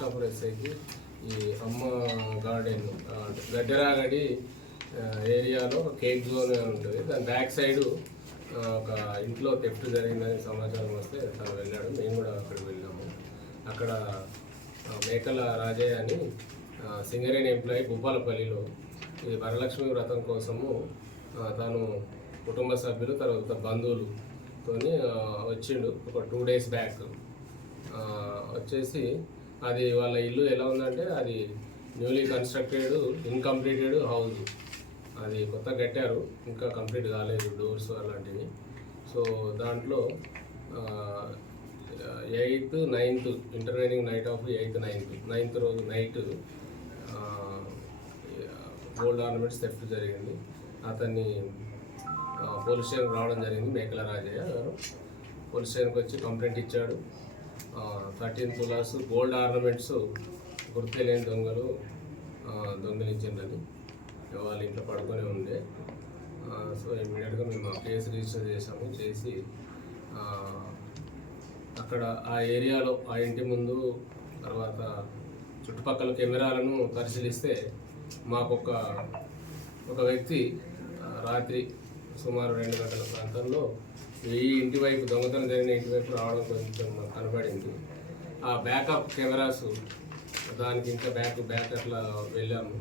కృష్ణాపురం ఎస్ఐకి ఈ అమ్మ గార్డెన్ గడ్డరాగడి ఏరియాలో కేక్ జోన్ ఉంటుంది. దాని బ్యాక్ సైడు ఒక ఇంట్లో తెఫ్ట్ జరిగిందని సమాచారం వస్తే తను వెళ్ళాడు. మేము కూడా అక్కడికి వెళ్ళాము. అక్కడ మేకల రాజయ్య అని సింగరేణి ఎంప్లాయీ భూపాలపల్లిలో. ఈ వరలక్ష్మి వ్రతం కోసము తను కుటుంబ సభ్యులు తర్వాత బంధువులతోని వచ్చిండు. ఒక టూ డేస్ బ్యాక్. వచ్చేసి అది వాళ్ళ ఇల్లు ఎలా ఉందంటే అది న్యూలీ కన్స్ట్రక్టెడ్ ఇన్కంప్లీటెడ్ హౌస్ అది కొత్త కట్టారు ఇంకా కంప్లీట్ కాలేదు డోర్స్ అలాంటివి. సో దాంట్లో eighth ninth intervening night of eighth ninth. Ninth రోజు నైట్ గోల్డ్ ఆర్నమెంట్స్ థెఫ్ట్ జరిగింది. అతన్ని పోలీస్ స్టేషన్ రావడం జరిగింది మేకల రాజయ్య గారు. పోలీస్ స్టేషన్కి వచ్చి కంప్లైంట్ ఇచ్చాడు. థర్టీన్ తులాస్ గోల్డ్ ఆర్నమెంట్స్ గుర్తులేని దొంగలు ఆ, వాళ్ళ ఇంట్లో పడుకొని ఉండే. సో ఇమీడియట్గా మేము ఆ కేసు రిజిస్టర్ చేసాము చేసి అక్కడ ఆ ఏరియాలో ఆ ఇంటి ముందు తర్వాత చుట్టుపక్కల కెమెరాలను పరిశీలిస్తే మాకొక ఒక వ్యక్తి రాత్రి సుమారు రెండు గంటల ప్రాంతంలో ఈ ఇంటి వైపు దొంగతనం జరిగిన ఇంటి వైపు రావడం కొంచెం మాకు కనబడింది. ఆ బ్యాకప్ కెమెరాస్ దానికి ఇంకా బ్యాక్ బ్యాక్ అట్లా వెళ్ళాము.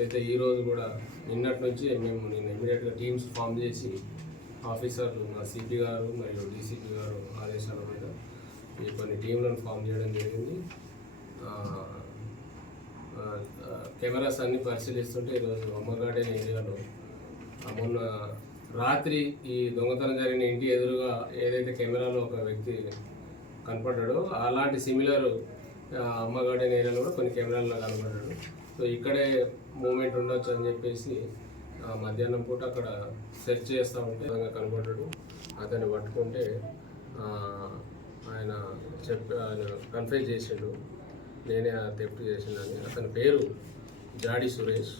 అయితే ఈరోజు కూడా నిన్నటి నుంచి మేము నేను ఇమీడియట్గా టీమ్స్ ఫామ్ చేసి ఆఫీసర్లు మా సిపి గారు మరియు డీసీపీ గారు ఆదేశాల మీద ఈ కొన్ని టీంలను ఫామ్ చేయడం జరిగింది. కెమెరాస్ అన్ని పరిశీలిస్తుంటే ఈరోజు అమ్మగార్డెన్ ఏరియాలో మొన్న రాత్రి ఈ దొంగతనం జరిగిన ఇంటి ఎదురుగా ఏదైతే కెమెరాలో ఒక వ్యక్తి కనపడ్డాడు. అలాంటి సిమిలర్ అమ్మ ఏరియాలో కూడా కొన్ని కెమెరాల్లో కనపడ్డాడు. సో ఇక్కడే మూమెంట్ ఉండొచ్చు అని చెప్పేసి మధ్యాహ్నం పూట అక్కడ సెర్చ్ చేస్తూ ఉంటే విధంగా కనపడ్డాడు. అతన్ని పట్టుకుంటే ఆయన చెప్పి ఆయన కన్ఫ్యూజ్ చేసిండు. నేనే తెప్ట్ చేసిందని అతని పేరు Jadi Suresh.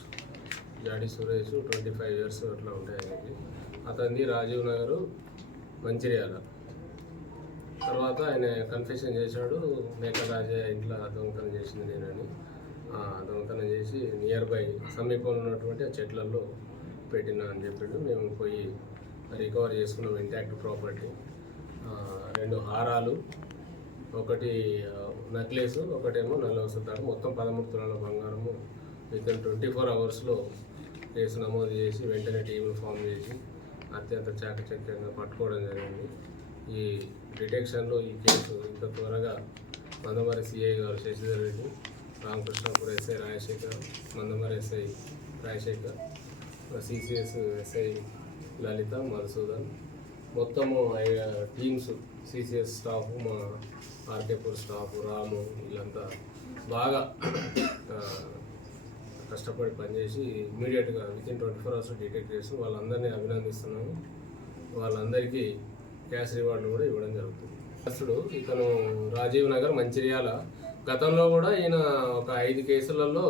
Jadi Suresh twenty five years అట్లా ఉంటాయి ఆయనకి. అతనిది రాజీవ్ నగర్ మంచిర్యాల. తర్వాత ఆయన కన్ఫెషన్ చేశాడు మేకరాజే ఇంట్లో దొంగతనం చేసింది నేనని. దొంగతనం చేసి నియర్ బై సమీపంలో ఉన్నటువంటి ఆ చెట్లలో పెట్టినా అని చెప్పాడు. మేము పోయి రికవర్ చేసుకున్నాం ఇంటాక్ట్ ప్రాపర్టీ రెండు హారాలు ఒకటి నెక్లెస్ ఒకటేమో నల్ల వస్తారు మొత్తం పదమూడు తులాల బంగారము విత్ ఇన్ ట్వంటీ ఫోర్ అవర్స్లో కేసు నమోదు చేసి వెంటనే టీంను ఫామ్ చేసి అత్యంత చాకచక్యంగా పట్టుకోవడం జరిగింది. ఈ డిటెక్షన్లో ఈ కేసు ఇంత త్వరగా మందమరి సిఐ గారు Sasidhar Reddy SI Rajasekhar Mandamarri SI Rajasekhar CCS SI Lalitha Madhusudan. మొత్తము టీమ్స్ సిసిఎస్ స్టాఫ్ మా ఆర్కేపూర్ స్టాఫ్ రాము వీళ్ళంతా బాగా కష్టపడి పనిచేసి ఇమీడియట్గా within twenty four hours detect చేసి వాళ్ళందరినీ అభినందిస్తున్నాము. వాళ్ళందరికీ క్యాష్ రివార్డులు కూడా ఇవ్వడం జరుగుతుంది. అసలు ఇతను రాజీవ్ నగర్ మంచిర్యాల గతంలో కూడా ఈయన ఒక ఐదు కేసులలో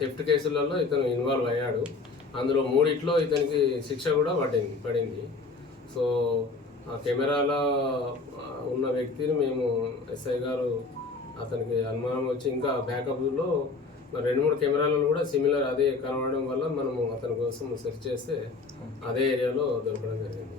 థెఫ్ట్ కేసులలో ఇతను ఇన్వాల్వ్ అయ్యాడు. అందులో మూడిట్లో ఇతనికి శిక్ష కూడా పడింది పడింది. సో ఆ కెమెరాలో ఉన్న వ్యక్తిని మేము ఎస్ఐ గారు అతనికి అనుమానం వచ్చి ఇంకా బ్యాకప్లో మరి రెండు మూడు కెమెరాలను కూడా సిమిలర్ అదే కనబడడం వల్ల మనము అతని కోసం సెర్చ్ చేస్తే అదే ఏరియాలో దొరకడం జరిగింది.